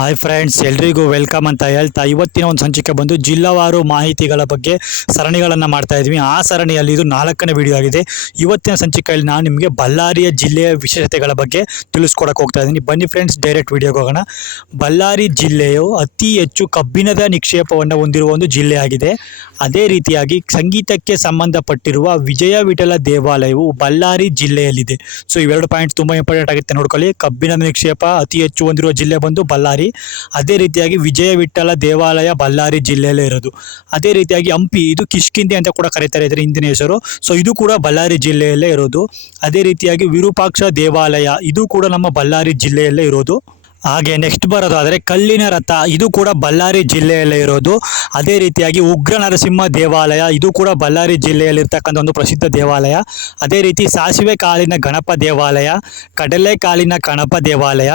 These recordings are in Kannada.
ಹಾಯ್ ಫ್ರೆಂಡ್ಸ್ ಎಲ್ರಿಗೂ ವೆಲ್ಕಮ್ ಅಂತ ಹೇಳ್ತಾ ಇವತ್ತಿನ ಒಂದು ಸಂಚಿಕೆ ಬಂದು ಜಿಲ್ಲಾವಾರು ಮಾಹಿತಿಗಳ ಬಗ್ಗೆ ಸರಣಿಗಳನ್ನು ಮಾಡ್ತಾ ಇದ್ವಿ. ಆ ಸರಣಿಯಲ್ಲಿ ಇದು ನಾಲ್ಕನೇ ವಿಡಿಯೋ ಆಗಿದೆ. ಇವತ್ತಿನ ಸಂಚಿಕೆಯಲ್ಲಿ ನಾನು ನಿಮಗೆ ಬಳ್ಳಾರಿಯ ಜಿಲ್ಲೆಯ ವಿಶೇಷತೆಗಳ ಬಗ್ಗೆ ತಿಳಿಸ್ಕೊಡಕ್ಕೆ ಹೋಗ್ತಾ ಇದ್ದೀನಿ. ಬನ್ನಿ ಫ್ರೆಂಡ್ಸ್ ಡೈರೆಕ್ಟ್ ವಿಡಿಯೋಗೆ ಹೋಗೋಣ. ಬಳ್ಳಾರಿ ಜಿಲ್ಲೆಯು ಅತಿ ಹೆಚ್ಚು ಕಬ್ಬಿಣದ ನಿಕ್ಷೇಪವನ್ನು ಹೊಂದಿರುವ ಒಂದು ಜಿಲ್ಲೆಯಾಗಿದೆ. ಅದೇ ರೀತಿಯಾಗಿ ಸಂಗೀತಕ್ಕೆ ಸಂಬಂಧಪಟ್ಟಿರುವ ವಿಜಯ ವಿಠಲ ದೇವಾಲಯವು ಬಳ್ಳಾರಿ ಜಿಲ್ಲೆಯಲ್ಲಿದೆ. ಸೊ ಇವೆರಡು ಪಾಯಿಂಟ್ಸ್ ತುಂಬ ಇಂಪಾರ್ಟೆಂಟ್ ಆಗುತ್ತೆ ನೋಡ್ಕೊಳ್ಳಿ. ಕಬ್ಬಿಣದ ನಿಕ್ಷೇಪ ಅತಿ ಹೆಚ್ಚು ಹೊಂದಿರುವ ಜಿಲ್ಲೆ ಬಂದು ಬಳ್ಳಾರಿ. ಅದೇ ರೀತಿಯಾಗಿ ವಿಜಯ ವಿಠಲ ದೇವಾಲಯ ಬಳ್ಳಾರಿ ಜಿಲ್ಲೆಯಲ್ಲೇ ಇರೋದು. ಅದೇ ರೀತಿಯಾಗಿ ಹಂಪಿ, ಇದು ಕಿಷ್ಕಿಂದೆ ಅಂತ ಕೂಡ ಕರೀತಾರೆ ಇದರ ಹಿಂದಿನ ಹೆಸರು. ಸೊ ಇದು ಕೂಡ ಬಳ್ಳಾರಿ ಜಿಲ್ಲೆಯಲ್ಲೇ ಇರೋದು. ಅದೇ ರೀತಿಯಾಗಿ ವಿರೂಪಾಕ್ಷ ದೇವಾಲಯ, ಇದು ಕೂಡ ನಮ್ಮ ಬಳ್ಳಾರಿ ಜಿಲ್ಲೆಯಲ್ಲೇ ಇರೋದು. ಹಾಗೆ ನೆಕ್ಸ್ಟ್ ಬರೋದಾದರೆ ಕಲ್ಲಿನ ರಥ, ಇದು ಕೂಡ ಬಳ್ಳಾರಿ ಜಿಲ್ಲೆಯಲ್ಲೇ ಇರೋದು. ಅದೇ ರೀತಿಯಾಗಿ ಉಗ್ರ ನರಸಿಂಹ ದೇವಾಲಯ, ಇದು ಕೂಡ ಬಳ್ಳಾರಿ ಜಿಲ್ಲೆಯಲ್ಲಿರ್ತಕ್ಕಂಥ ಒಂದು ಪ್ರಸಿದ್ಧ ದೇವಾಲಯ. ಅದೇ ರೀತಿ ಸಾಸಿವೆ ಕಾಳಿನ ಗಣಪ ದೇವಾಲಯ, ಕಡಲೆ ಕಾಳಿನ ಗಣಪ ದೇವಾಲಯ.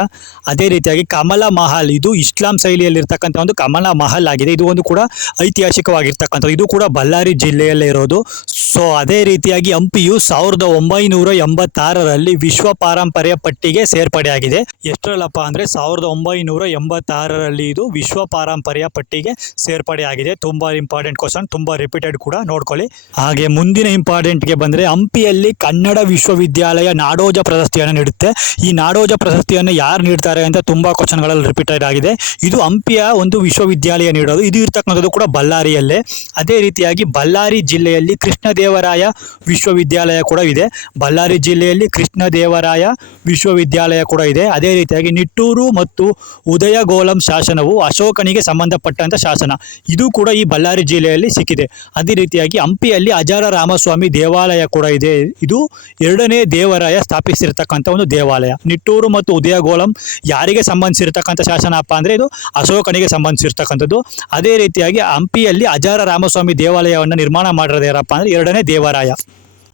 ಅದೇ ರೀತಿಯಾಗಿ ಕಮಲ ಮಹಲ್, ಇದು ಇಸ್ಲಾಂ ಶೈಲಿಯಲ್ಲಿರ್ತಕ್ಕಂಥ ಒಂದು ಕಮಲ ಮಹಲ್ ಆಗಿದೆ. ಇದು ಒಂದು ಕೂಡ ಐತಿಹಾಸಿಕವಾಗಿರ್ತಕ್ಕಂಥದ್ದು. ಇದು ಕೂಡ ಬಳ್ಳಾರಿ ಜಿಲ್ಲೆಯಲ್ಲೇ ಇರೋದು. ಸೊ ಅದೇ ರೀತಿಯಾಗಿ ಹಂಪಿಯು ಸಾವಿರದ ಒಂಬೈನೂರ ಎಂಬತ್ತಾರರಲ್ಲಿ ವಿಶ್ವ ಪಾರಂಪರ್ಯ ಪಟ್ಟಿಗೆ ಸೇರ್ಪಡೆಯಾಗಿದೆ. ಎಷ್ಟರಲ್ಲಪ್ಪ ಅಂದರೆ ಸಾವಿರದ ಒಂಬೈನೂರ ಎಂಬತ್ತಾರರಲ್ಲಿ ಇದು ವಿಶ್ವ ಪಾರಂಪರ್ಯ ಪಟ್ಟಿಗೆ ಸೇರ್ಪಡೆಯಾಗಿದೆ. ತುಂಬ ಇಂಪಾರ್ಟೆಂಟ್ ಕ್ವಶನ್ ತುಂಬ ರಿಪೀಟೆಡ್ ಕೂಡ, ನೋಡ್ಕೊಳ್ಳಿ. ಹಾಗೆ ಮುಂದಿನ ಇಂಪಾರ್ಟೆಂಟ್ಗೆ ಬಂದರೆ ಹಂಪಿಯಲ್ಲಿ ಕನ್ನಡ ವಿಶ್ವವಿದ್ಯಾಲಯ ನಾಡೋಜ ಪ್ರಶಸ್ತಿಯನ್ನು ನೀಡುತ್ತೆ. ಈ ನಾಡೋಜ ಪ್ರಶಸ್ತಿಯನ್ನು ಯಾರು ನೀಡ್ತಾರೆ ಅಂತ ತುಂಬ ಕ್ವಶನ್ಗಳಲ್ಲಿ ರಿಪೀಟೆಡ್ ಆಗಿದೆ. ಇದು ಹಂಪಿಯ ಒಂದು ವಿಶ್ವವಿದ್ಯಾಲಯ ನೀಡೋದು. ಇದು ಇರ್ತಕ್ಕಂಥದ್ದು ಕೂಡ ಬಳ್ಳಾರಿಯಲ್ಲೇ. ಅದೇ ರೀತಿಯಾಗಿ ಬಳ್ಳಾರಿ ಜಿಲ್ಲೆಯಲ್ಲಿ ಕೃಷ್ಣದೇವರಾಯ ವಿಶ್ವವಿದ್ಯಾಲಯ ಕೂಡ ಇದೆ. ಬಳ್ಳಾರಿ ಜಿಲ್ಲೆಯಲ್ಲಿ ಕೃಷ್ಣದೇವರಾಯ ವಿಶ್ವವಿದ್ಯಾಲಯ ಕೂಡ ಇದೆ. ಅದೇ ರೀತಿಯಾಗಿ ನಿಟ್ಟೂರು ಮತ್ತು ಉದಯಗೋಲಂ ಶಾಸನವು ಅಶೋಕನಿಗೆ ಸಂಬಂಧಪಟ್ಟಂಥ ಶಾಸನ. ಇದು ಕೂಡ ಈ ಬಳ್ಳಾರಿ ಜಿಲ್ಲೆಯಲ್ಲಿ ಸಿಕ್ಕಿದೆ. ಅದೇ ರೀತಿಯಾಗಿ ಹಂಪಿಯಲ್ಲಿ ಅಜಾರ ರಾಮಸ್ವಾಮಿ ದೇವಾಲಯ ಕೂಡ ಇದೆ. ಇದು ಎರಡನೇ ದೇವರಾಯ ಸ್ಥಾಪಿಸಿರ್ತಕ್ಕಂಥ ಒಂದು ದೇವಾಲಯ. ನಿಟ್ಟೂರು ಮತ್ತು ಉದಯಗೋಲಂ ಯಾರಿಗೆ ಸಂಬಂಧಿಸಿರ್ತಕ್ಕಂಥ ಶಾಸನಪ್ಪ ಅಂದರೆ ಇದು ಅಶೋಕನಿಗೆ ಸಂಬಂಧಿಸಿರ್ತಕ್ಕಂಥದ್ದು. ಅದೇ ರೀತಿಯಾಗಿ ಹಂಪಿಯಲ್ಲಿ ಅಜಾರ ರಾಮಸ್ವಾಮಿ ದೇವಾಲಯವನ್ನು ನಿರ್ಮಾಣ ಮಾಡಿರೋದು ಯಾರಪ್ಪ ಅಂದರೆ ಎರಡನೇ ದೇವರಾಯ.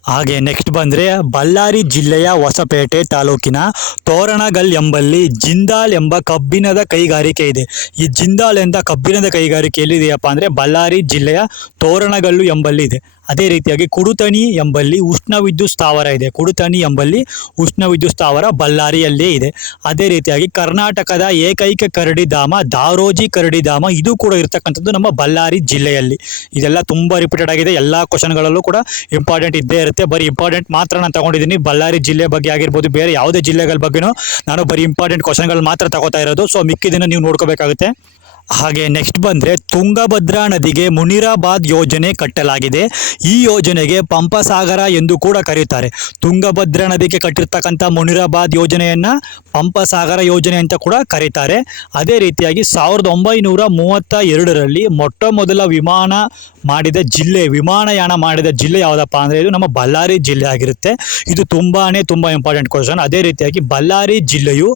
ಹಾಗೆ ನೆಕ್ಸ್ಟ್ ಬಂದರೆ ಬಳ್ಳಾರಿ ಜಿಲ್ಲೆಯ ಹೊಸಪೇಟೆ ತಾಲೂಕಿನ ತೋರಣಗಲ್ ಎಂಬಲ್ಲಿ ಜಿಂದಾಲ್ ಎಂಬ ಕಬ್ಬಿಣದ ಕೈಗಾರಿಕೆ ಇದೆ. ಈ ಜಿಂದಾಲ್ ಎಂಬ ಕಬ್ಬಿಣದ ಕೈಗಾರಿಕೆ ಎಲ್ಲಿದೆಯಪ್ಪ ಅಂದರೆ ಬಳ್ಳಾರಿ ಜಿಲ್ಲೆಯ ತೋರಣಗಲ್ಲು ಎಂಬಲ್ಲಿ ಇದೆ. ಅದೇ ರೀತಿಯಾಗಿ ಕುಡುತಣಿ ಎಂಬಲ್ಲಿ ಉಷ್ಣ ವಿದ್ಯುತ್ ಸ್ಥಾವರ ಇದೆ. ಕುಡುತಣಿ ಎಂಬಲ್ಲಿ ಉಷ್ಣ ವಿದ್ಯುತ್ ಸ್ಥಾವರ ಬಳ್ಳಾರಿಯಲ್ಲೇ ಇದೆ. ಅದೇ ರೀತಿಯಾಗಿ ಕರ್ನಾಟಕದ ಏಕೈಕ ಕರಡಿಧಾಮ ದಾರೋಜಿ ಕರಡಿಧಾಮ ಇದು ಕೂಡ ಇರತಕ್ಕಂಥದ್ದು ನಮ್ಮ ಬಳ್ಳಾರಿ ಜಿಲ್ಲೆಯಲ್ಲಿ. ಇದೆಲ್ಲ ತುಂಬ ರಿಪೀಟೆಡ್ ಆಗಿದೆ. ಎಲ್ಲ ಕ್ವಶನ್ಗಳಲ್ಲೂ ಕೂಡ ಇಂಪಾರ್ಟೆಂಟ್ ಇದ್ದೇ ಇರುತ್ತೆ. ಬರೀ ಇಂಪಾರ್ಟೆಂಟ್ ಮಾತ್ರ ನಾನು ತಗೊಂಡಿದ್ದೀನಿ. ಬಳ್ಳಾರಿ ಜಿಲ್ಲೆ ಬಗ್ಗೆ ಆಗಿರ್ಬೋದು, ಬೇರೆ ಯಾವುದೇ ಜಿಲ್ಲೆಗಳ ಬಗ್ಗೆನೂ ನಾನು ಬರೀ ಇಂಪಾರ್ಟೆಂಟ್ ಕ್ವಶನ್ಗಳು ಮಾತ್ರ ತಗೋತಾ ಇರೋದು. ಸೊ ಮಿಕ್ಕಿದನ್ನು ನೀವು ನೋಡ್ಕೋಬೇಕಾಗುತ್ತೆ. ಹಾಗೆ ನೆಕ್ಸ್ಟ್ ಬಂದರೆ ತುಂಗಭದ್ರಾ ನದಿಗೆ ಮುನಿರಾಬಾದ್ ಯೋಜನೆ ಕಟ್ಟಲಾಗಿದೆ. ಈ ಯೋಜನೆಗೆ ಪಂಪಸಾಗರ ಎಂದು ಕೂಡ ಕರೆಯುತ್ತಾರೆ ತುಂಗಭದ್ರಾ ನದಿಗೆ ಕಟ್ಟಿರ್ತಕ್ಕಂಥ ಮುನಿರಾಬಾದ್ ಯೋಜನೆಯನ್ನು ಪಂಪಸಾಗರ ಯೋಜನೆ ಅಂತ ಕೂಡ ಕರೀತಾರೆ. ಅದೇ ರೀತಿಯಾಗಿ ಸಾವಿರದ ಒಂಬೈನೂರ ಮೂವತ್ತ ಎರಡರಲ್ಲಿ ಮೊಟ್ಟ ಮೊದಲ ವಿಮಾನ ಮಾಡಿದ ಜಿಲ್ಲೆ, ವಿಮಾನಯಾನ ಮಾಡಿದ ಜಿಲ್ಲೆ ಯಾವುದಪ್ಪ ಅಂದರೆ ಇದು ನಮ್ಮ ಬಳ್ಳಾರಿ ಜಿಲ್ಲೆ ಆಗಿರುತ್ತೆ. ಇದು ತುಂಬಾ ತುಂಬ ಇಂಪಾರ್ಟೆಂಟ್ ಕ್ವಶನ್ ಅದೇ ರೀತಿಯಾಗಿ ಬಳ್ಳಾರಿ ಜಿಲ್ಲೆಯು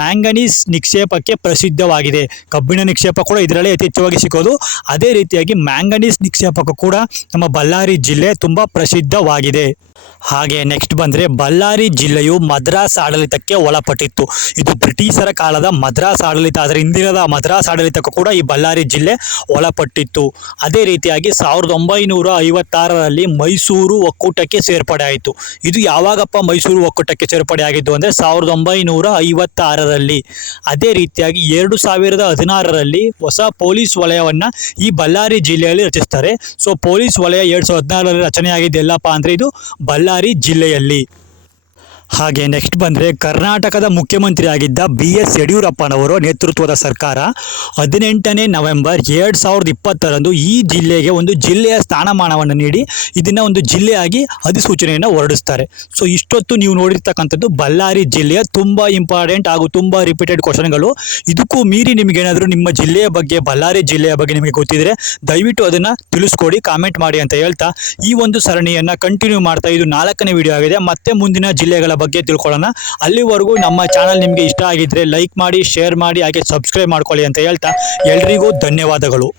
ಮ್ಯಾಂಗನೀಸ್ ನಿಕ್ಷೇಪಕ್ಕೆ ಪ್ರಸಿದ್ಧವಾಗಿದೆ. ಕಬ್ಬಿಣ ನಿಕ್ಷೇಪ ಕೂಡ ಇದರಲ್ಲೇ ಅತಿ ಸಿಗೋದು. ಅದೇ ರೀತಿಯಾಗಿ ಮ್ಯಾಂಗನೀಸ್ ನಿಕ್ಷೇಪಕ ಕೂಡ ನಮ್ಮ ಬಳ್ಳಾರಿ ಜಿಲ್ಲೆ ತುಂಬ ಪ್ರಸಿದ್ಧವಾಗಿದೆ. ಹಾಗೆ ನೆಕ್ಸ್ಟ್ ಬಂದರೆ ಬಳ್ಳಾರಿ ಜಿಲ್ಲೆಯು ಮದ್ರಾಸ್ ಆಡಳಿತಕ್ಕೆ ಒಳಪಟ್ಟಿತ್ತು. ಇದು ಬ್ರಿಟಿಷರ ಕಾಲದ ಮದ್ರಾಸ್ ಆಡಳಿತ, ಆದರೆ ಇಂದಿನದ ಮದ್ರಾಸ್ ಆಡಳಿತಕ್ಕೂ ಕೂಡ ಈ ಬಳ್ಳಾರಿ ಜಿಲ್ಲೆ ಒಳಪಟ್ಟಿತ್ತು. ಅದೇ ರೀತಿಯಾಗಿ ಸಾವಿರದ ಒಂಬೈನೂರ ಐವತ್ತಾರರಲ್ಲಿ ಮೈಸೂರು ಒಕ್ಕೂಟಕ್ಕೆ ಸೇರ್ಪಡೆ ಆಯಿತು. ಇದು ಯಾವಾಗಪ್ಪ ಮೈಸೂರು ಒಕ್ಕೂಟಕ್ಕೆ ಸೇರ್ಪಡೆ ಆಗಿದ್ದು ಅಂದರೆ ಸಾವಿರದ ಒಂಬೈನೂರ ಐವತ್ತಾರರಲ್ಲಿ ಅದೇ ರೀತಿಯಾಗಿ ಎರಡು ಸಾವಿರದ ಹದಿನಾರರಲ್ಲಿ ಹೊಸ ಪೊಲೀಸ್ ವಲಯವನ್ನು ಈ ಬಳ್ಳಾರಿ ಜಿಲ್ಲೆಯಲ್ಲಿ ರಚಿಸ್ತಾರೆ. ಸೊ ಪೊಲೀಸ್ ವಲಯ ಎರಡು ಸಾವಿರದ ಹದಿನಾರರಲ್ಲಿ ರಚನೆಯಾಗಿದ್ದು ಎಲ್ಲಪ್ಪ ಅಂದರೆ ಇದು ಬಳ್ಳಾರಿ ಜಿಲ್ಲೆಯಲ್ಲಿ. ಹಾಗೆ ನೆಕ್ಸ್ಟ್ ಬಂದರೆ ಕರ್ನಾಟಕದ ಮುಖ್ಯಮಂತ್ರಿಯಾಗಿದ್ದ ಬಿ ಎಸ್ ಯಡಿಯೂರಪ್ಪನವರು ನೇತೃತ್ವದ ಸರ್ಕಾರ. ಹದಿನೆಂಟನೇ ನವೆಂಬರ್ ಎರಡು ಸಾವಿರದ ಇಪ್ಪತ್ತರಂದು ಈ ಜಿಲ್ಲೆಗೆ ಒಂದು ಜಿಲ್ಲೆಯ ಸ್ಥಾನಮಾನವನ್ನು ನೀಡಿ ಇದನ್ನು ಒಂದು ಜಿಲ್ಲೆಯಾಗಿ ಅಧಿಸೂಚನೆಯನ್ನು ಹೊರಡಿಸ್ತಾರೆ. ಸೊ ಇಷ್ಟೊತ್ತು ನೀವು ನೋಡಿರ್ತಕ್ಕಂಥದ್ದು ಬಳ್ಳಾರಿ ಜಿಲ್ಲೆಯ ತುಂಬ ಇಂಪಾರ್ಟೆಂಟ್ ಹಾಗೂ ತುಂಬ ರಿಪೀಟೆಡ್ ಕ್ವಶನ್ಗಳು ಇದಕ್ಕೂ ಮೀರಿ ನಿಮಗೇನಾದರೂ ನಿಮ್ಮ ಜಿಲ್ಲೆಯ ಬಗ್ಗೆ, ಬಳ್ಳಾರಿ ಜಿಲ್ಲೆಯ ಬಗ್ಗೆ ನಿಮಗೆ ಗೊತ್ತಿದ್ರೆ ದಯವಿಟ್ಟು ಅದನ್ನು ತಿಳಿಸ್ಕೊಡಿ ಕಾಮೆಂಟ್ ಮಾಡಿ ಅಂತ ಹೇಳ್ತಾ ಈ ಒಂದು ಸರಣಿಯನ್ನು ಕಂಟಿನ್ಯೂ ಮಾಡ್ತಾ ಇದು ನಾಲ್ಕನೇ ವಿಡಿಯೋ ಆಗಿದೆ. ಮತ್ತೆ ಮುಂದಿನ ಜಿಲ್ಲೆಗಳ ಬಗ್ಗೆ ತಿಳ್ಕೊಳ್ಳೋಣ. ಅಲ್ಲಿವರೆಗೂ ನಮ್ಮ ಚಾನಲ್ ನಿಮಗೆ ಇಷ್ಟ ಆಗಿದ್ದರೆ ಲೈಕ್ ಮಾಡಿ ಶೇರ್ ಮಾಡಿ, ಹಾಗೆ ಸಬ್ಸ್ಕ್ರೈಬ್ ಮಾಡ್ಕೊಳ್ಳಿ ಅಂತ ಹೇಳ್ತಾ ಎಲ್ರಿಗೂ ಧನ್ಯವಾದಗಳು.